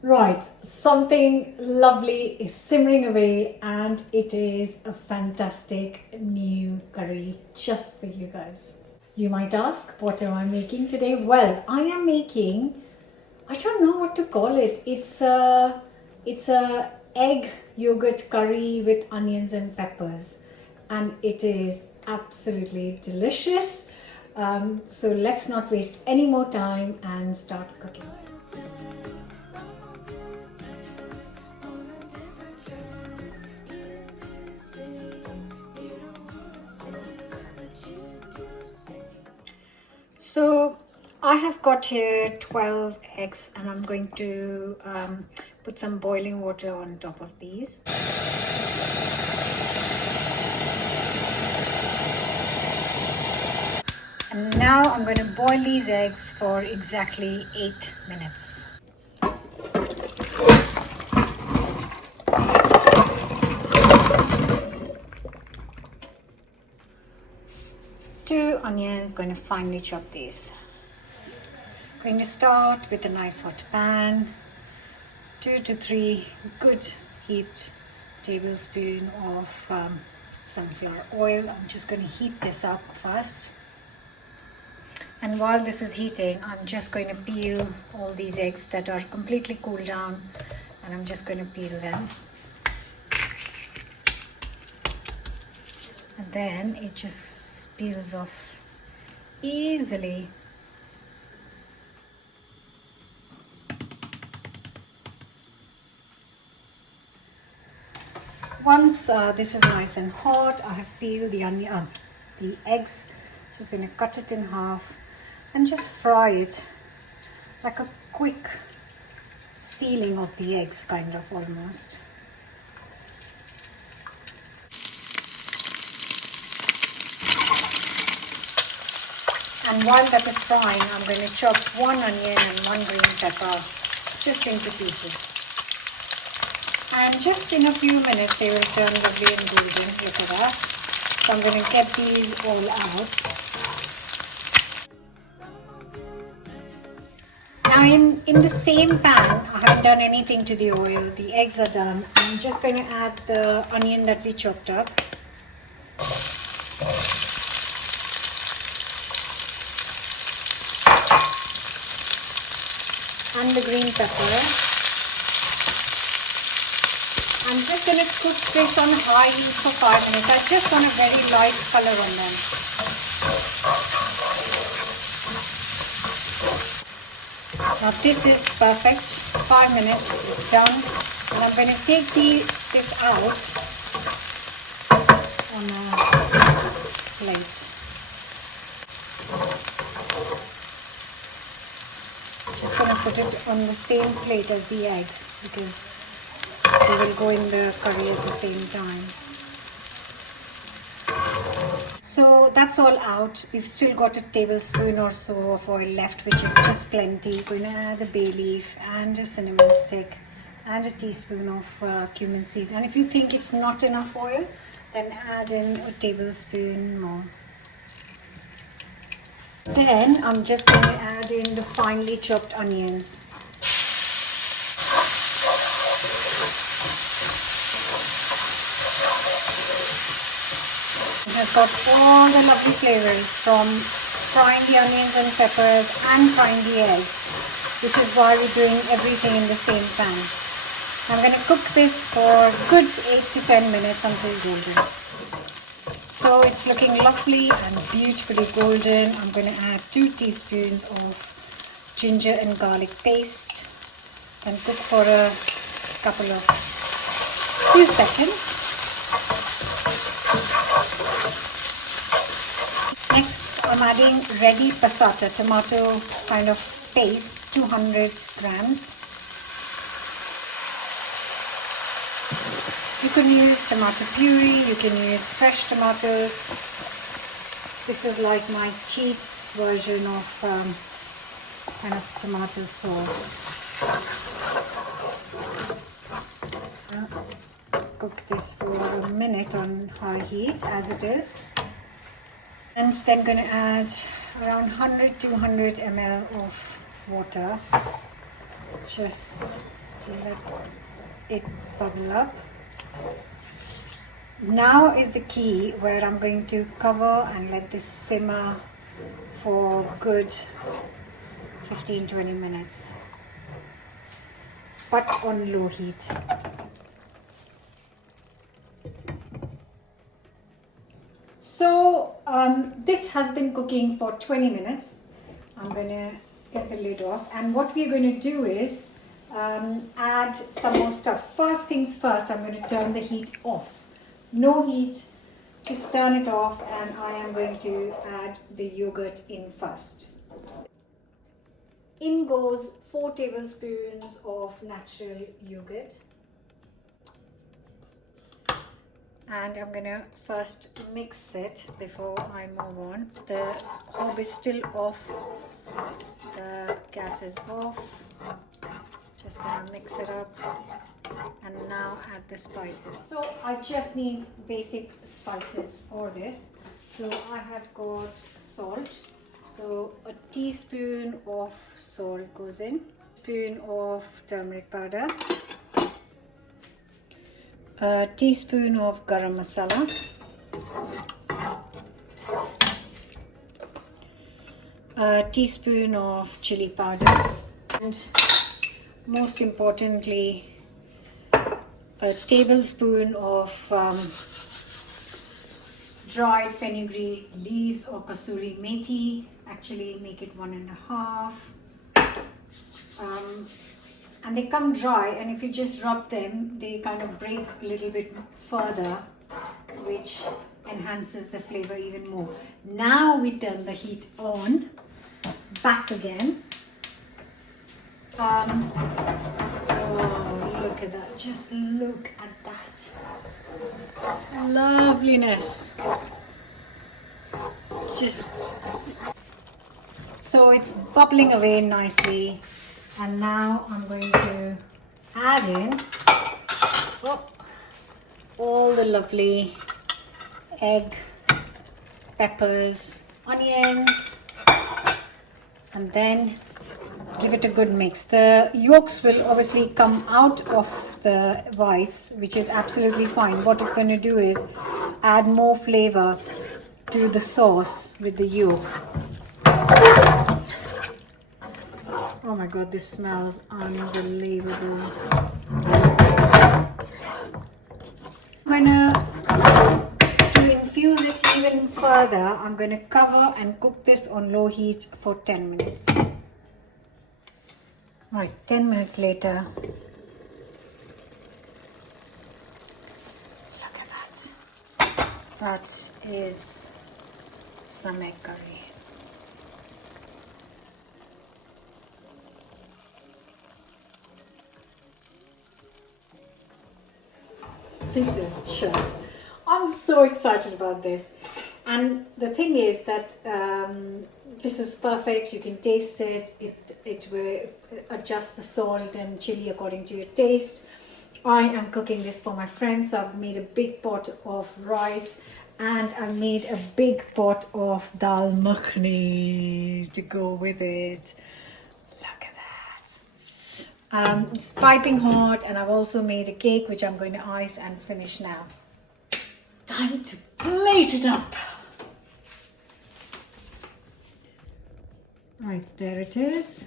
Right, something lovely is simmering away, and it is a fantastic new curry just for you guys. You might ask, what am I making today? Well, I am making, I don't know what to call it. It's a egg yogurt curry with onions and peppers, and it is absolutely delicious. So let's not waste any more time and start cooking. So I have got here 12 eggs, and I'm going to put some boiling water on top of these. And now I'm going to boil these eggs for exactly 8 minutes. Two onions, going to finely chop these. Going to start with a nice hot pan. 2 to 3 good heaped tablespoons of sunflower oil. I'm just going to heat this up first. And while this is heating, I'm just going to peel all these eggs that are completely cooled down, and I'm just going to peel them. And then it just peels off easily. Once this is nice and hot, I have peeled the eggs. Just going to cut it in half and just fry it like a quick sealing of the eggs, kind of, almost. And while that is frying, I'm going to chop 1 onion and 1 green pepper just into pieces. And just in a few minutes they will turn lovely and golden. Look at that. So I'm going to get these all out. Now in the same pan, I haven't done anything to the oil. The eggs are done. I'm just going to add the onion that we chopped up. And the green pepper. I'm just going to cook this on high heat for 5 minutes. I just want a very light color on them. Now this is perfect. 5 minutes, it's done. And I'm going to take this out on a plate. Just going to put it on the same plate as the eggs, because they will go in the curry at the same time. So that's all out. We've still got a tablespoon or so of oil left, which is just plenty. Going to add a bay leaf and a cinnamon stick and a teaspoon of cumin seeds. And if you think it's not enough oil, then add in a tablespoon more. Then I'm just going to add in the finely chopped onions. It has got all the lovely flavors from frying the onions and peppers and frying the eggs, which is why we're doing everything in the same pan. I'm going to cook this for a good 8 to 10 minutes until golden. So it's looking lovely and beautifully golden. I'm going to add 2 teaspoons of ginger and garlic paste and cook for a few seconds. Next, I'm adding ready passata, tomato kind of paste, 200 grams. You can use tomato puree, you can use fresh tomatoes. This is like my Cheats version of kind of tomato sauce. Cook this for a minute on high heat as it is. And then going to add around 100-200 ml of water. Just Let it bubble up. Now is the key where I'm going to cover and let this simmer for good 15-20 minutes, but on low heat. So this has been cooking for 20 minutes. I'm going to get the lid off, and what we're going to do is add some more stuff. First things first, I'm going to turn the heat off. No heat, just turn it off, and I am going to add the yogurt in first. In goes 4 tablespoons of natural yogurt. And I'm gonna first mix it before I move on. The hob is still off, the gas is off. Just gonna mix it up, and now add the spices. So I just need basic spices for this. So I have got salt. So a teaspoon of salt goes in, spoon of turmeric powder, a teaspoon of garam masala, a teaspoon of chili powder, and most importantly a tablespoon of dried fenugreek leaves or kasuri methi. Actually make it 1.5. And they come dry, and if you just rub them, they kind of break a little bit further, which enhances the flavor even more. Now we turn the heat on, back again. Oh, look at that. Just look at that. Loveliness. Just so it's bubbling away nicely. And now I'm going to add in all the lovely egg, peppers, onions, and then give it a good mix. The yolks will obviously come out of the whites, which is absolutely fine. What it's going to do is add more flavor to the sauce with the yolk. Oh my god, this smells unbelievable. I'm to infuse it even further, I'm going to cover and cook this on low heat for 10 minutes. Right, 10 minutes later. Look at that. That is some egg curry. This is just, I'm so excited about this. And the thing is that this is perfect. You can taste it. It will adjust the salt and chili according to your taste. I am cooking this for my friends, so I've made a big pot of rice, and I made a big pot of dal makhani to go with it. Look at that. It's piping hot, and I've also made a cake which I'm going to ice and finish now. Time to plate it up. Right, there it is.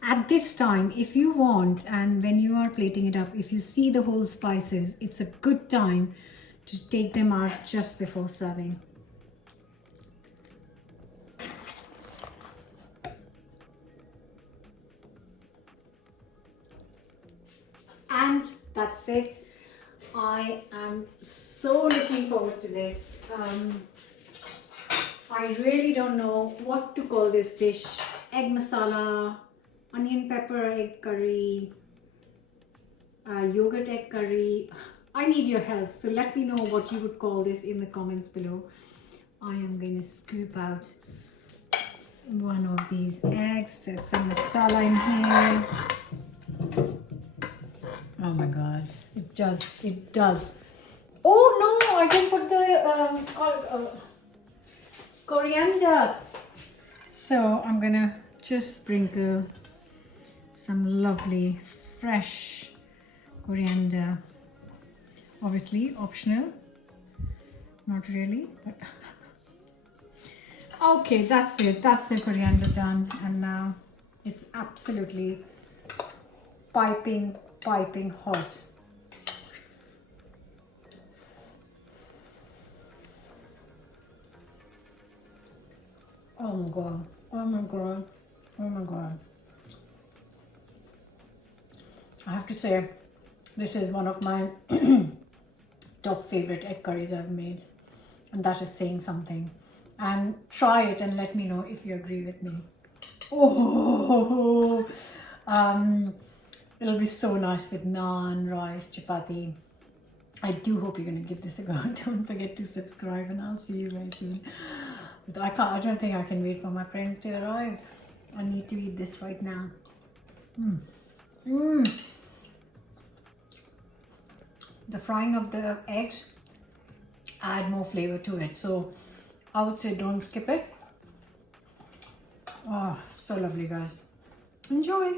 At this time, if you want, and when you are plating it up, if you see the whole spices, it's a good time to take them out just before serving. And that's it. I am so looking forward to this. I really don't know what to call this dish. Egg masala, onion pepper egg curry, yogurt egg curry. I need your help, so let me know what you would call this in the comments below. I am going to scoop out one of these eggs. There's some masala in here. Oh my god, it does. Oh no, I didn't put the coriander. So I'm gonna just sprinkle some lovely fresh coriander. Obviously optional, not really, but okay, that's it. That's the coriander done, and now it's absolutely piping hot. Oh my god, oh my god, oh my god. I have to say, this is one of my top favorite egg curries I've made, and that is saying something. And try it and let me know if you agree with me. Oh, it'll be so nice with naan, rice, chapati. I do hope you're gonna give this a go. Don't forget to subscribe, and I'll see you very soon. But I don't think I can wait for my friends to arrive. I need to eat this right now. The frying of the eggs add more flavor to it, so I would say don't skip it. Oh, so lovely, guys. Enjoy.